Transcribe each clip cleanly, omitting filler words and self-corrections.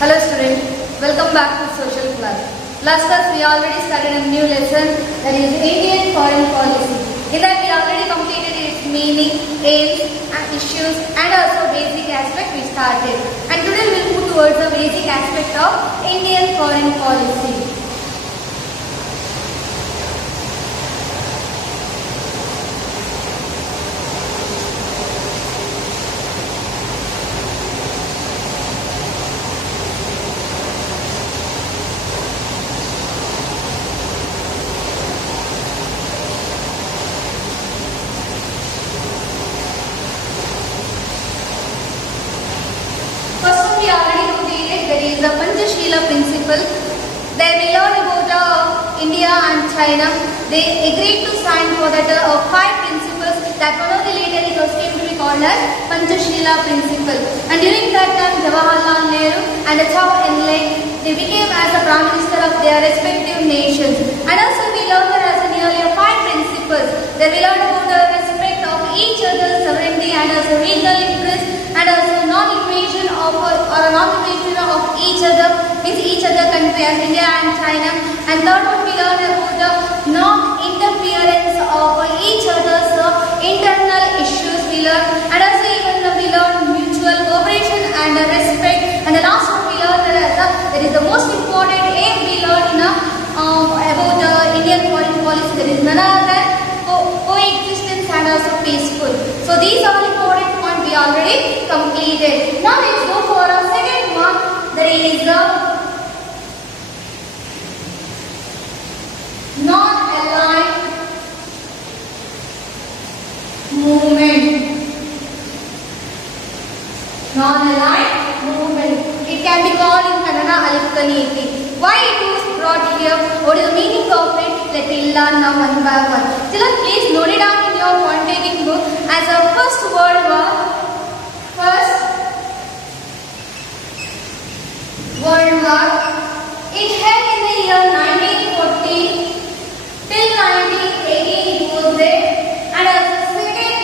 Hello students, welcome back to social class. Last class we already started a new lesson, that is Indian foreign policy. In that we already completed its meaning, aims and issues and also basic aspect we started. And today we will move towards the basic aspect of Indian foreign policy. First one we already completed, that is the Panchashila principle. Then we learned about India and China. They agreed to sign for that 5 principles that one of the later it was came to be called as Panchashila principle. And during that time Jawaharlal Nehru and Chow Enlai, they became as the Prime Minister of their respective nations. And also we learned that as nearly 5 principles. Then we learned about the respect of each other's sovereignty and also regional interests and also non-invasion of each other, means each other country as India and China. And third one we learned about the non-interference of each other's internal issues we learned, and also even we learned mutual cooperation and respect. And the last one we learned that is the most important aim we learned about the Indian foreign policy, that is none other than coexistence and also peaceful. So these are important points we already completed. Now let's go for our second one, that is the non-aligned movement. Non-aligned movement. It can be called in Kannada Alifta Niti. Why it was brought here? What is the meaning of it? Let me learn now one by one. Children, please note it down in your point-taking book as a First World War. First World War. It held in the year 1914 till 1918. It was there. And as the Second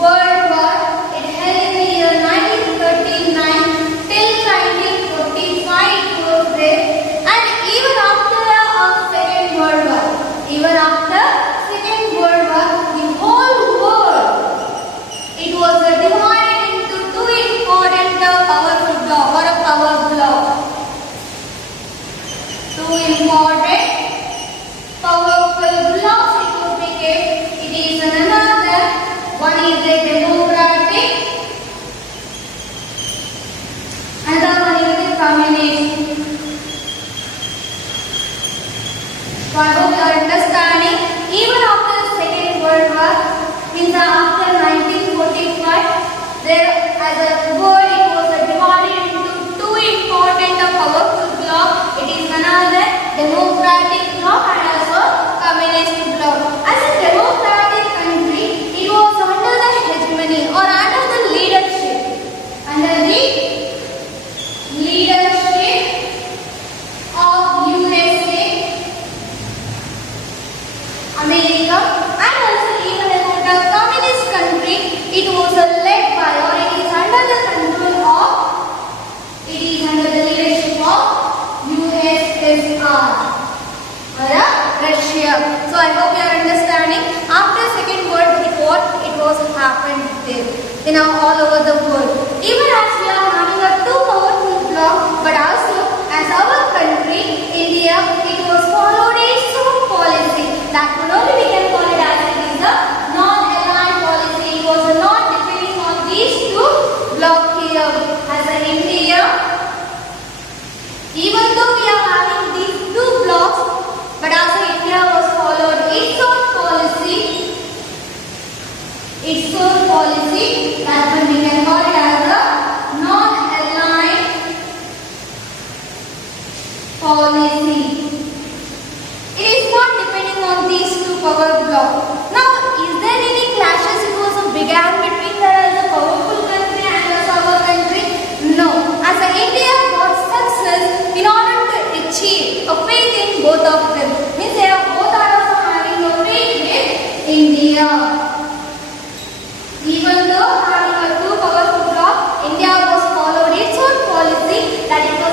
World War, it held in the year 1939 till 1945. It was there. And even after Second World War, the whole world, it was divided into 2 important powerful blocks or a power block. 2 important powerful blocks it would become. It is another. One is the democratic, another one is the communist. So I hope you are understanding. Even after the Second World War, means after 1945, there as a world it was divided into 2 important powerful blocks. It is another democratic bloc and also communist bloc. As a democratic country, it was under the hegemony or under the leadership. Under the leadership of USA, America, and also even about the communist country, it was led by or it is under the control of, it is under the leadership of USSR or Russia. So I hope you are understanding. After Second World War, it was happened there, all over the world. Even as we are having a 2 powerful blocks, but also as our country, India, it was followed its own policy. That one only we can call it as it is a non-aligned policy. It was not depending on these 2 blocks here. As in India, even though we are having these 2 blocks, but also India was followed its own policy. Its own policy, that one we can call it as a non-aligned policy. It is not depending on these 2 power blocks. Now, is there any clashes? It was began between the powerful country and our country? No. As India got success in order to achieve a faith in both of them. Means they are both are also having a faith with India. Even though having a 2 powerful block, India was followed its own policy that it was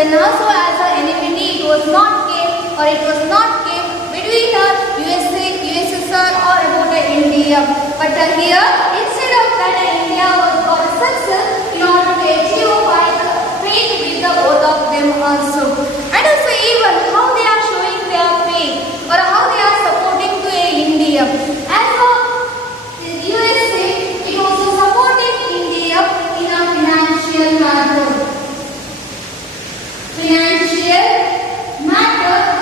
then also as an enmity, it was not came or it was not came between the USA, USSR or about India. But here, instead of that, India was got a success in order to achieve by the faith with the both of them also. And also even how they are showing their faith or how they are supporting to India. As for the USA, it was supporting India in a financial matter.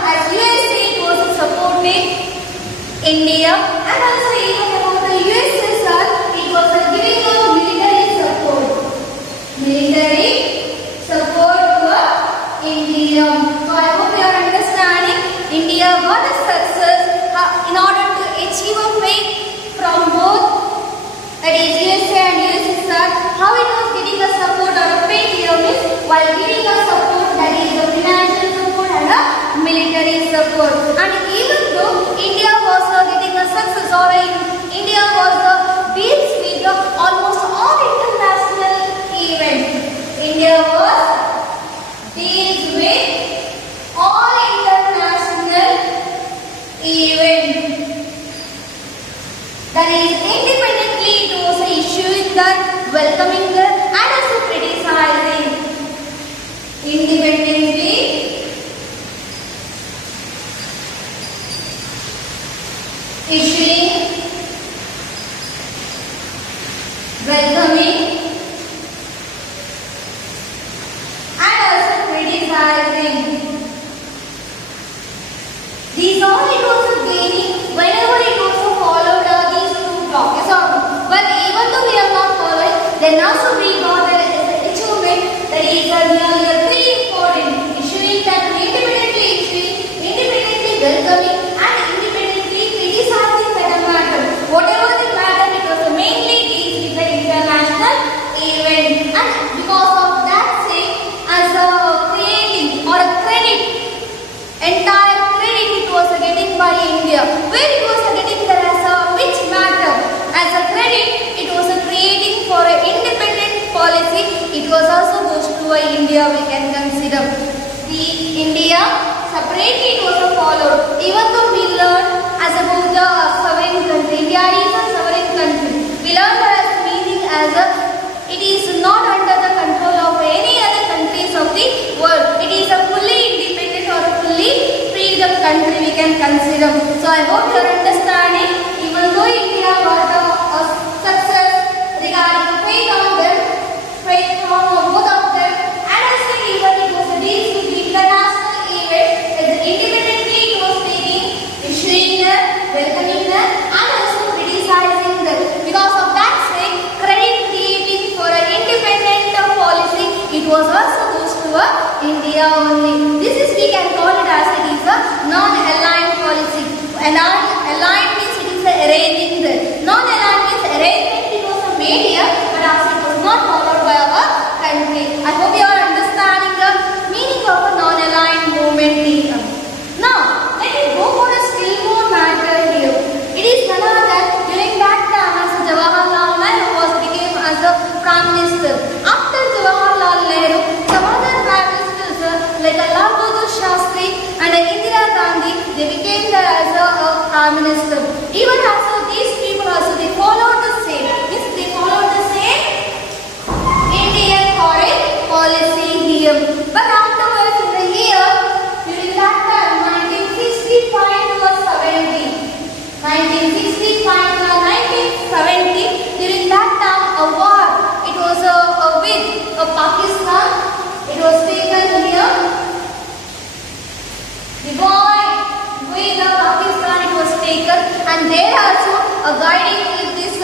As USA, it was supporting India, and also even about the USSR, it was giving a military support. Military support to India. So I hope you are understanding. India got a success in order to achieve a faith from both, that is USA and USSR. How it was getting a support or a faith here means while giving a support, that is the financial support and a military support. And even though India was getting a success or India was deals with almost all international events. India was deals with all international events. That is independently it was issuing that, welcoming that and also criticizing. Independently issuing, welcoming and also criticizing. These all it was gaining whenever it was followed these two topics. But even though we are not following, then also we got an achievement that is nearly very important. Issuing that independently issuing, independently welcoming and independently criticizing that matter. Whatever the matter, it was mainly deals with the international event. And because of that sake, as a creating or a credit, entire credit it was getting by India. Where it was getting there as a which matter? As a credit, it was creating for an independent policy. It was also goes to India, we can consider. The India separately it was followed. Even though we learned as about the sovereign country, India is a sovereign country. We learned that as meaning as a, it is not under the control of any other countries of the world. It is a fully independent or a fully freedom country we can consider. So I hope you are understanding. Even though India was a success regarding faith on them, faith from both of them, and also even it was a deal with the international event, as independently it was taking, issuing them, welcoming them, and also criticizing them. Because of that sake, credit creating for an independent policy, it was also goes to India only. This is, we can call it as it is a non-aligned policy. Aligned means it is arranging the. Non-aligned means arrangement it was made here, but as it was not followed by our country. I hope you are understanding the meaning of a non-aligned movement here. Now, let me go for a still more matter here. It is none other than during that time as Jawaharlal Nehru was became as a Prime Minister. After Jawaharlal Nehru, some other Prime Ministers like Lal Bahadur Shastri and Indira Gandhi, they became there as a Prime Minister. Even also these people also they followed the same. Yes, they followed the same Indian foreign policy here. But afterwards in the year, during that time, 1965 to 70. 1965 to 1970, during that time a war, it was with Pakistan, it was taken here. The boy with Pakistan it was taken, and there also a guiding with this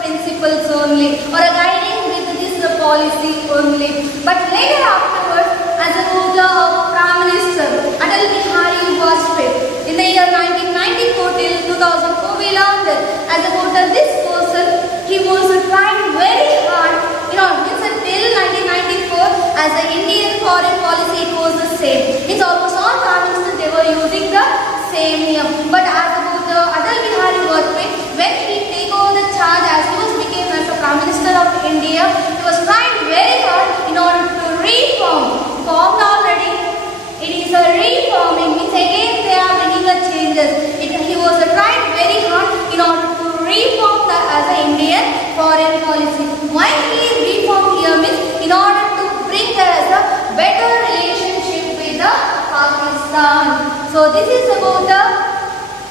principles only, or a guiding with this policy only. But later afterwards, as a Prime Minister, Atal Bihari Vajpayee, in the year 1994 till 2004, we learned that as a this person, he was trying very hard, means till 1994, as the Indian foreign policy, it was the same. It's almost all Prime Ministers, they were using the same here. But as about Atal Bihari Vajpayee, when he take over the charge as he was became as a Prime Minister of India, he was trying very hard in order to reform. Formed already So this is about the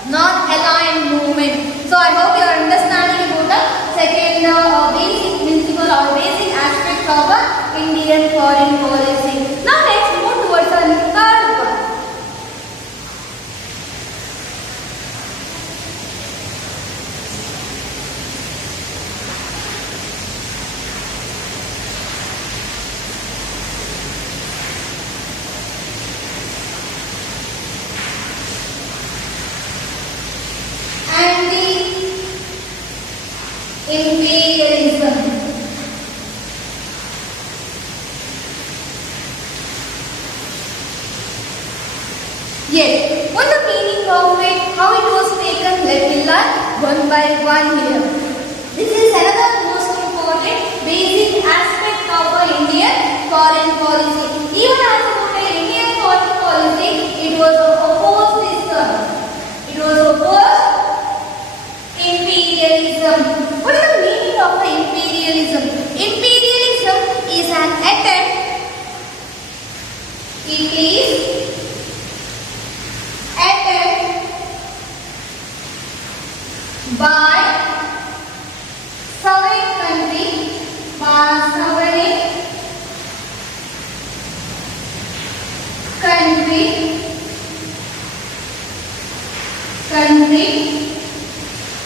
non-aligned movement. So I hope you are understanding about the second basic principle or basic aspect of Indian foreign policy. Now let's move towards the third one. Imperialism. Yes, what's the meaning of it? How it was taken? Let me learn one by one here. This is another most important basic aspect of our Indian foreign policy. Even as about the Indian foreign policy, it was opposed this term. It was opposed imperialism. What is the meaning of the imperialism? Imperialism is an attempt. It is attempt by sovereign country,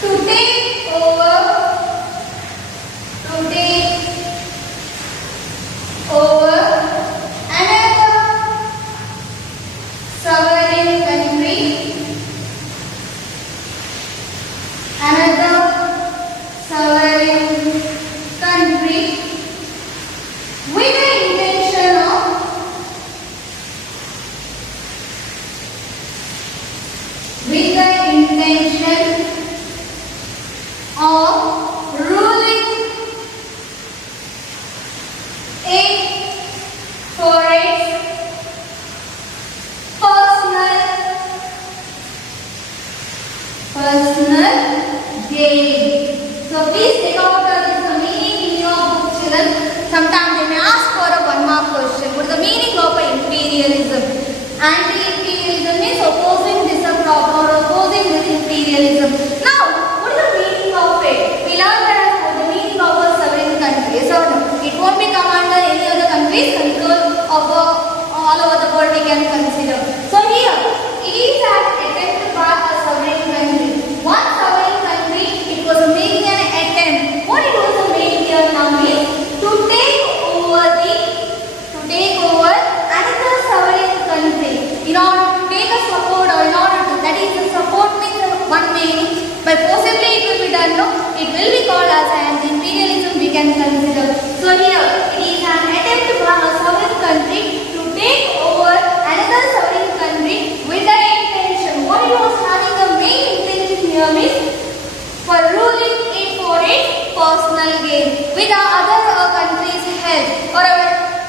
to take over another sovereign country, with the intention of ruling it for its personal gain. So please take out the meaning in your book, children. Sometimes they may ask for a 1 mark question. What is the meaning of imperialism? Anti-imperialism means opposing this problem or opposing this imperialism. Now, what is the meaning of it? We learned that the meaning of a sovereign country. So it won't be commanded any other country's control of all over the world we can consider. So here, it is an attempt by a sovereign country. One sovereign country, it was making an attempt. What it was made here now is to take over another sovereign country in order to take a support or in order to, that is the support means one meaning, but possibly it will be done, no? It will be called as an imperialism we can consider. So here, it is an attempt by a sovereign country to take over another sovereign country with the intention. What it was having the main intention here means for ruling it for its personal gain with the other countries' help, or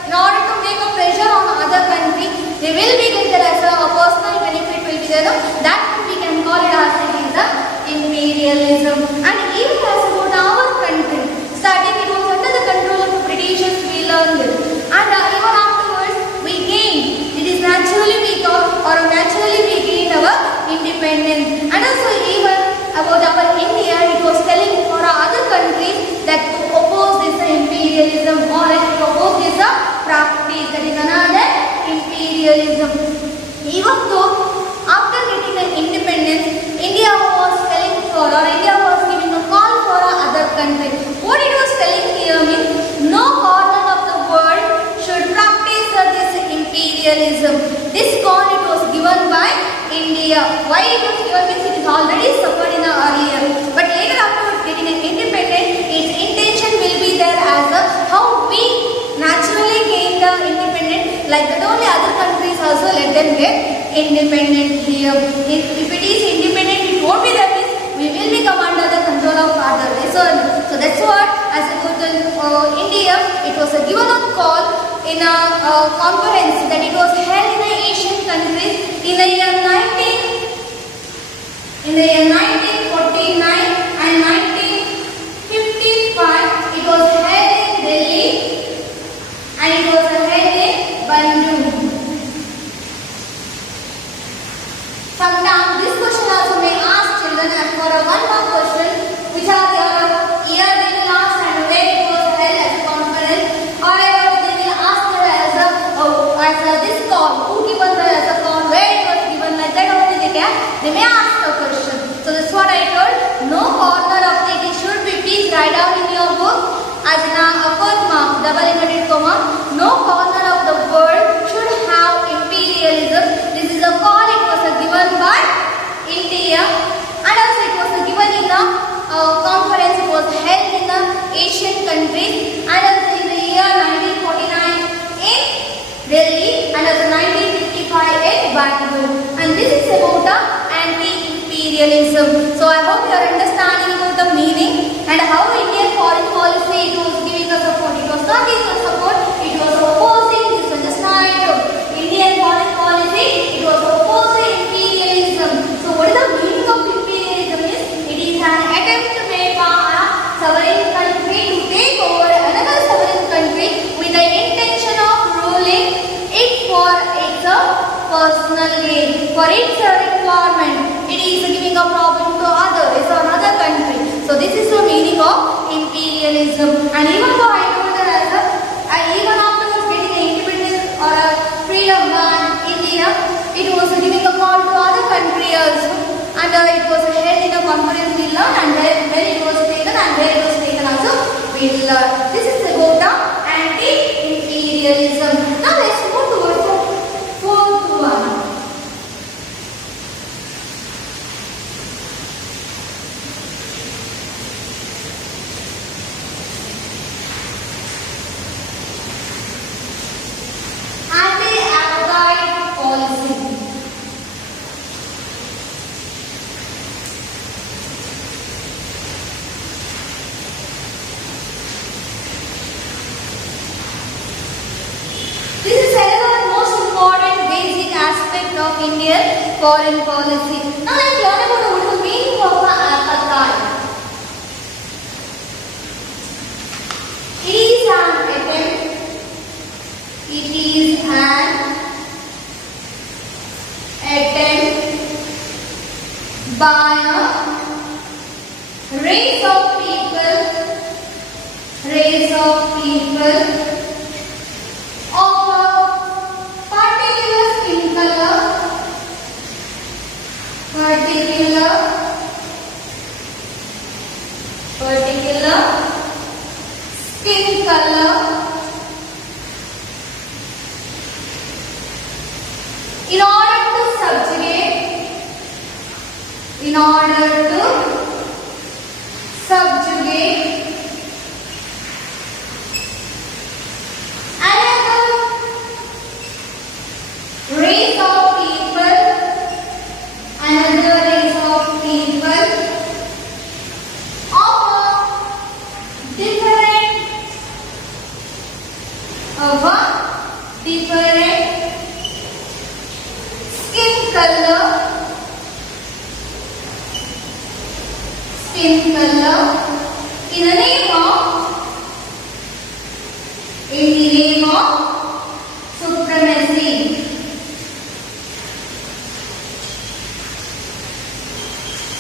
in order to make a pressure on other country, they will be get there as a personal benefit will be there. No? That we can call it as it is the imperialism. And even as about our country, starting it was under the control of the Britishers, we learned it, and even afterwards we gained. It is naturally we got or naturally we gained our independence. And also even about our India, it was telling for other countries that to oppose this imperialism or to oppose this practice, that is another imperialism. Even though after getting the independence, India was telling for or India was giving a call for other countries. What it was telling here means no corner of the world should practice this imperialism. This call it was given by India. Why it was given means it is already suffered in the earlier. But later afterwards getting an independence, its intention will be there as how we naturally gain the independence. Like that only other countries also let them get independent here. If it is independent, it won't be that means we will become under the control of other. So that's what as about India, it was given a call in a conference that it was held in the Asian countries in the year 1949 and 1955. It was held in Delhi and it was held in Bandung. as a fourth mark, double inverted comma, no corner of the world should have imperialism. This is a call, it was given by India, and also it was given in a conference, it was held in the Asian countries, and also in the year 1949 in Delhi, and also 1955 in Bangalore. And this is about the anti-imperialism. So I hope you are understanding about the meaning and how Indian foreign policy it was giving us support. It was not giving us support, it was opposing this understanding of Indian foreign policy. It was opposing imperialism. So what is the meaning of imperialism? It is an attempt made by a sovereign country to take over another sovereign country with the intention of ruling it for its personal gain, for its requirement. It is giving a problem to others or another country. So this is the meaning of imperialism. And even though I told that even after getting an independence or a freedom India, it was giving a call to other countries, and it was held in a conference we learned, and where it was taken and where it was taken also we learned. This is about the anti-imperialism. Now let's move towards the fourth one. Anti-apartheid policy. This is another most important basic aspect of Indian foreign policy. Now let's learn about what is the meaning of apartheid. It is an attempt. It is an attempt by a race of people of a particular skin color, skin color, in order to subjugate another race of people of a different skin color in the name of supremacy.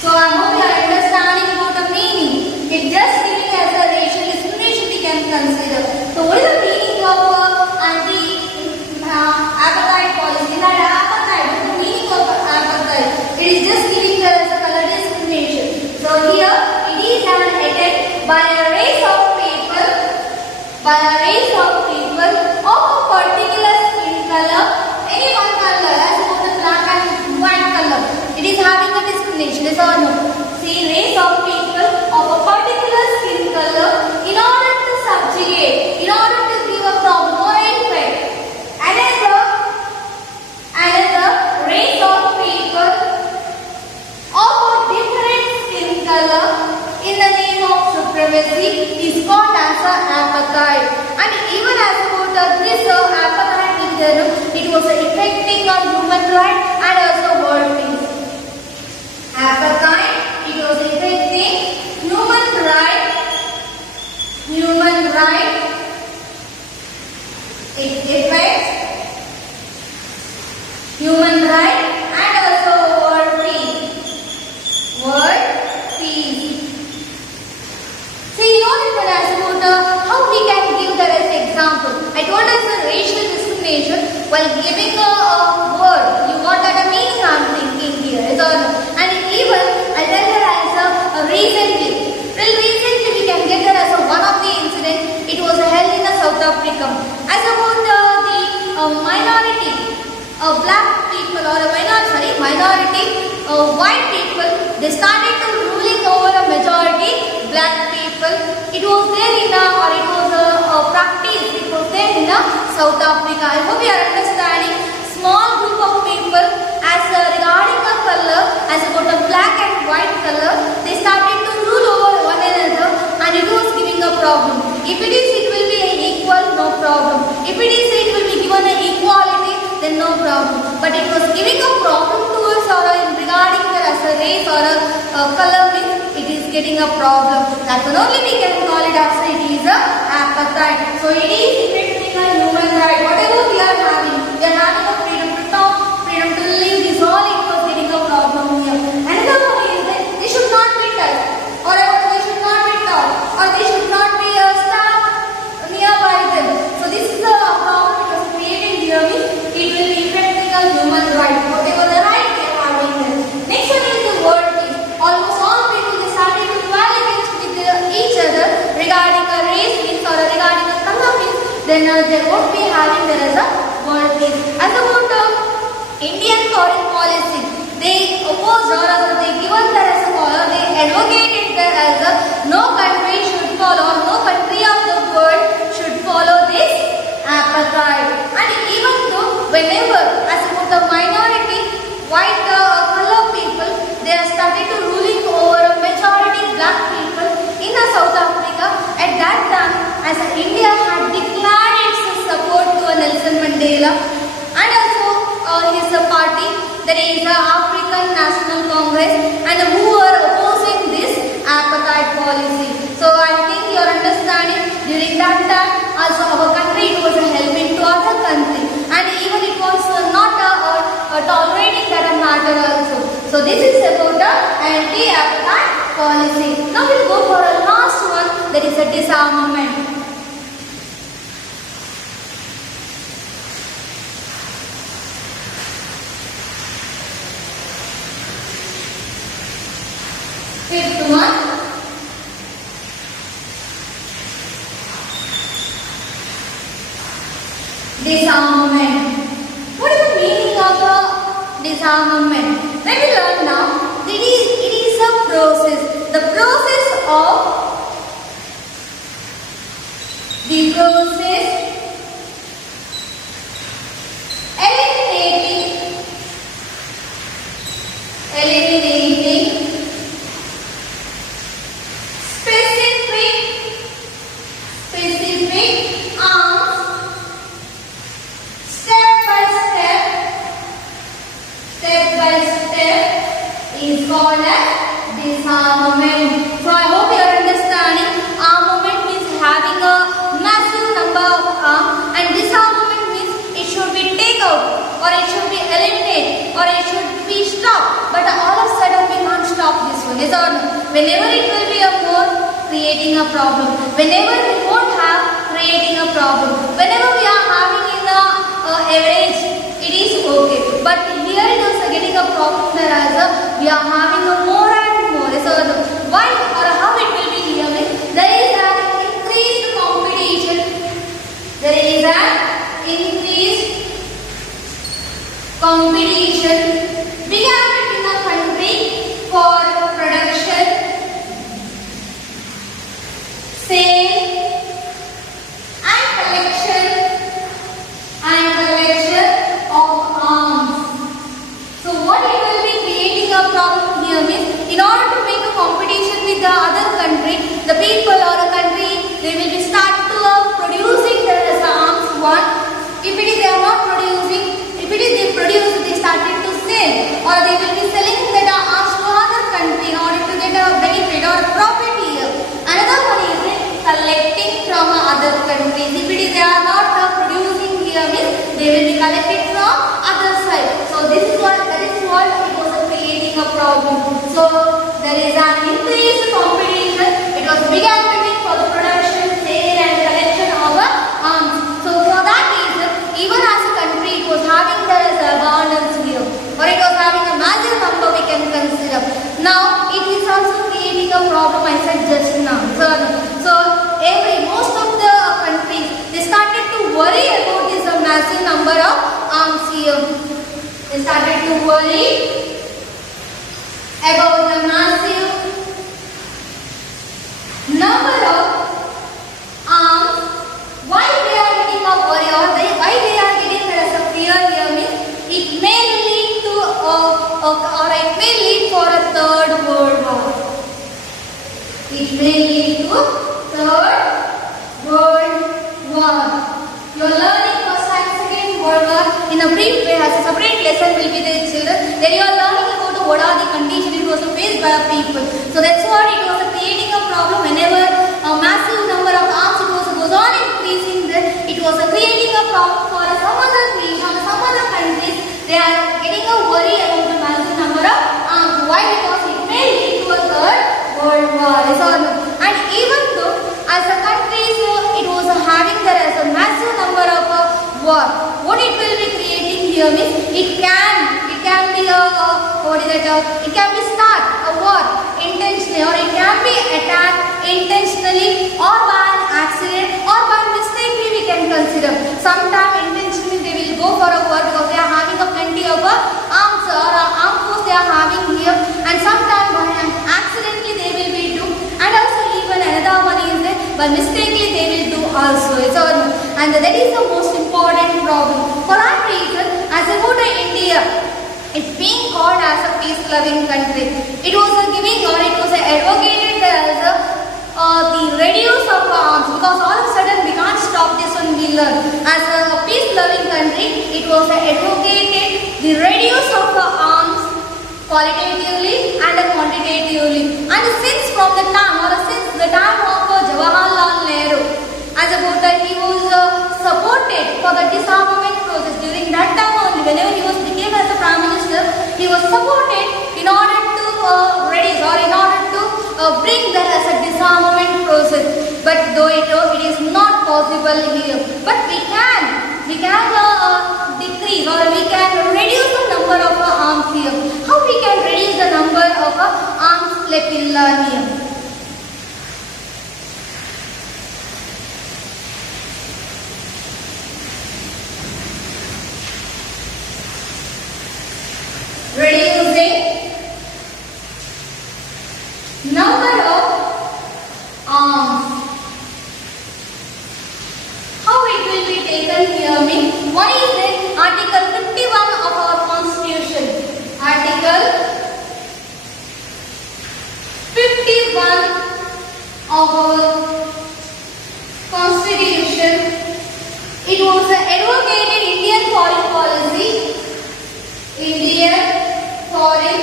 So I hope you are understanding about the meaning. It just giving as a racial discrimination we can consider. So what is the meaning of anti-apartheid policy? Not apartheid, what is the meaning of apartheid? It is just giving as a color discrimination. So here it is an attempt by a race of people of a particular skin color, any one color, as both the black and white color. It is having a discrimination, yes or no? See, race of people of a particular skin color in order to subjugate, in order to give a problem or effect. Another race of people of a different skin color in the name of supremacy is called as apartheid. And even as about this apartheid in Peru, it was affecting on human rights and also world peace. Apartheid, it was affecting human rights. It affects human rights and also world peace. See, you know that as about how we can give that as an example. I told us the racial discrimination while giving a word. You got that a meaning I'm thinking here. And even I tell that as recently we can get that as one of the incidents people or a minority white people, they started to ruling over a majority black people. It was there in it was a practice. It was there in South Africa. I hope you are understanding. Small group of people, as regarding a color, as about a black and white color, they started to rule over one another, and it was giving a problem. If it is, it will be equal, no problem. If it is, it will be given an equality, then no problem. But it was giving a problem to us, or regarding the as a race or a color means it is getting a problem. That's only we can call it as it is a apartheid. So it is affecting a human right. Whatever we are having a freedom to talk, freedom to live. This all it was getting a problem here. Another one is that they should not be touched, or they should not be taught, or they should not be stabbed nearby them. So this is the problem it was created here. It will be affecting a human right. Whatever the right they are having there. Next one is the world peace. Almost all people they started to duel against with each other regarding a race peace or regarding a color peace. Then they won't be having there as a world peace. As about Indian foreign policy, they opposed or they given there as a follow. They advocated there as a no country should follow, or no country of the world should follow this apartheid. And even though whenever as about the minority white color people, they are started to ruling over a majority black people in South Africa. At that time, as India had declared its support to Nelson Mandela, and also his party, that is the African National Congress, and who are opposing this apartheid policy. So I think you are understanding, during that time also our country was helping to other country, and even it was not tolerating that matter also. So this is about the anti-apartheid policy. Now we will go for a last one, that is a disarmament. Fifth one, disarmament. What is the meaning of disarmament? Let me learn now. It is a process. The process of eliminating specific arms step by step is called as disarmament. So I hope you are understanding. Armament means having a massive number of arms, and disarmament means it should be taken out, or it should be eliminated, or it should be stopped. But all of a sudden we can't stop this one. Yes or no? Whenever it will be a more creating a problem. Whenever we won't have creating a problem. Whenever we are having in the average, it is okay. But here it is getting a problem there as we are having a more and more. So why or how it will be here? There is an increased competition. There is an increased competition began in the country for production, sale, and collection of arms. So what it will be creating a problem here means, in order to make a competition with the other country, the people or a country, they will be start to producing their arms one. If it is they are not producing, if it is they produce, they started to sell, or they will be selling that arms to other country in order to get a benefit or a profit here. Another one is collecting from other countries. If it is they are not producing here means they will be collected from other side. So this is what it was creating a problem. So there is an increased competition. It was began between for the production, sale, and collection of arms. So for that reason, even as a country, it was having there as abundance here, or it was having a massive number we can consider. Now it is also creating a problem. I said just now. So most of the countries, they started to worry about this massive number of arms here. They started to worry about the massive number of arms. Why they are getting a worry, or why they are getting there as a fear here means it may lead to or it may lead for a third world war. It may lead to third world war. You are learning first and second world war in a brief way as a separate lesson will be there, children. Then you are learning about what are the conditions it was faced by people. So that's what it was creating a problem whenever a massive number of arms goes on increasing. Then it was creating a problem for some other nation or some other countries. They are getting a worry about the massive number of arms. Why? Because it may lead to a third world war. And even though as a country it was having there as a massive number of war, what it will be creating here means it can be a it can be start a war intentionally, or it can be attacked intentionally, or by an accident, or by mistakenly we can consider. Sometimes intentionally they will go for a war because they are having a plenty of arms or armed force they are having here, and sometimes by accidentally they will be do, and also even another one is that by mistakenly they will do also. And that is the most important problem. For that reason, as about India, it's being called as a peace-loving country. It was giving, or it was advocated as the reduce of arms, because all of a sudden we can't stop this one, we learn. As a peace-loving country, it was advocated the reduce of arms qualitatively and quantitatively. And since from the time, or since the time of Jawaharlal Nehru, as about he was supported for the disarmament process. During that time only, whenever he became as a Prime Minister, he was supported in order to reduce, or in order to bring that as a disarmament process. But though it is not possible here, but we can decrease, or we can reduce the number of arms here. How we can reduce the number of arms? Let me learn here. Reducing number of arms. How it will be taken here means, one is the Article 51 of our Constitution. Article 51 of our Constitution. It was advocated Indian foreign policy. Indian foreign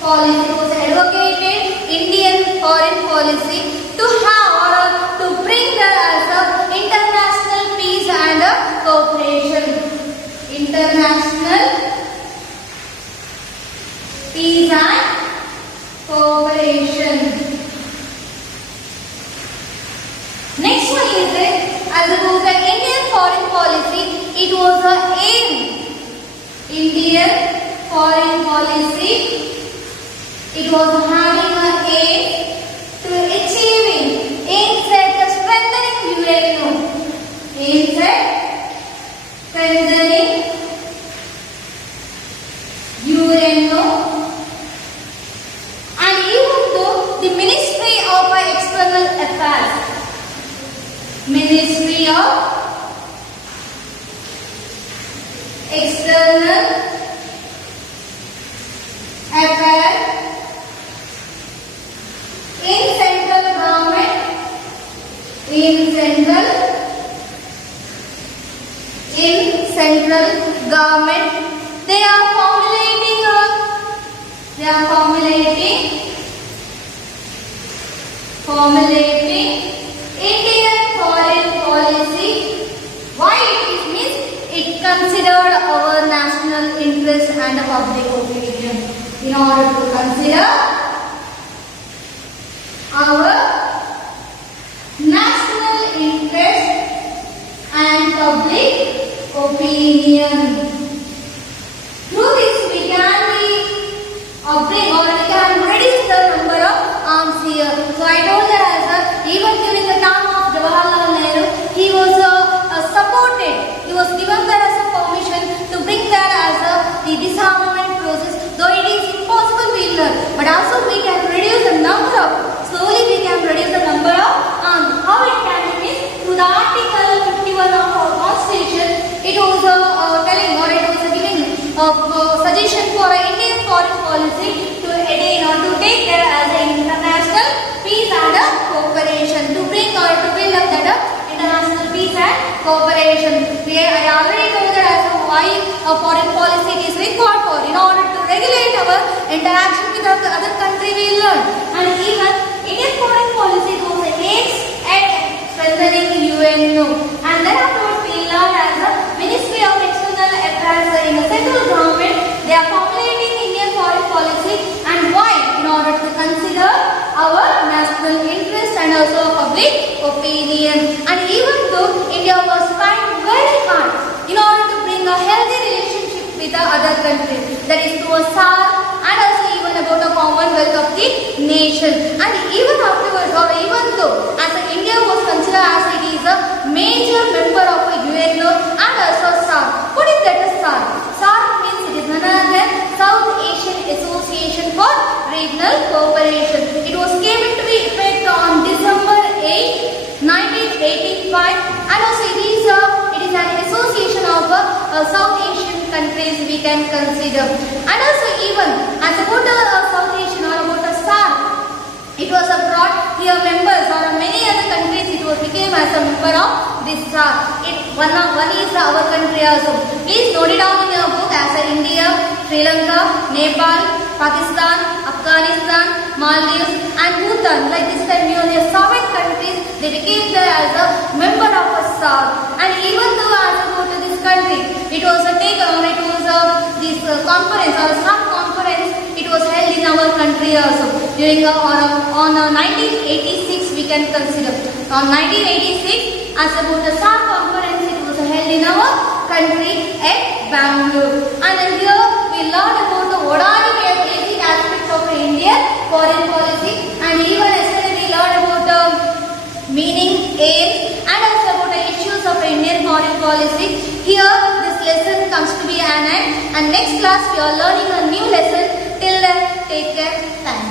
policy was advocated Indian foreign policy to have, or to bring the as a international peace and cooperation. International peace and cooperation. Next one is that as about the Indian foreign policy, it was a aim. Indian foreign policy, it was having an aim to achieving, aims at strengthening UNO, aims at strengthening UNO, and even though the Ministry of External Affairs, Ministry of External Affairs in central government, they are formulating Indian foreign policy. Why it is means it considered our national interest and public opinion. In order to consider our national interest and public opinion. Through this we can bring, or we can reduce the number of arms here. So I told that even during the time of Jawaharlal Nehru, he was supported, he was given that as a permission to bring that as the suggestion for Indian foreign policy to attain or to take care as an international peace and cooperation, to bring or to build up that international peace and cooperation. I already told that as to why a foreign policy is required for, in order to regulate our interaction with other country we learn. And even Indian foreign policy also aims at strengthening UNO. And then afterwards we learn as the Ministry of External Affairs in the central government, they are formulating Indian foreign policy. And why? In order to consider our national interest and also public opinion. And even though India was trying very hard in order to bring a healthy relationship with the other countries, that is through a SAR and also even about a commonwealth of the nation. And even afterwards, or even though as India was considered as it is a major member of a UNO and also SAR. What is that a SAR? SAR means it is none other than South Asian Association for Regional Cooperation. It was came into effect on December 8, 1985, and also it is an association of South Asian countries we can consider. And also even as about South Asian or about a SAR, it was brought here members or many other countries, it was became as a member of this SAR. One is our country also. Please note it down in your book as India, Sri Lanka, Nepal, Pakistan, Afghanistan, Maldives and Bhutan. Like this time nearly 7 countries, they became there as a member of a SAR. And even though as about this country, it was this conference or some conference, it was held in our country also during on 1986 we can consider. On 1986 as about the SAR conference, it was held in our country at Bangalore. And here we learned about what are the basic aspects of Indian foreign policy, and even yesterday we learned about the meaning, aim and also about the issues of Indian foreign policy. Here this lesson comes to be an end, and next class we are learning a new lesson. Till then, take care. Thanks.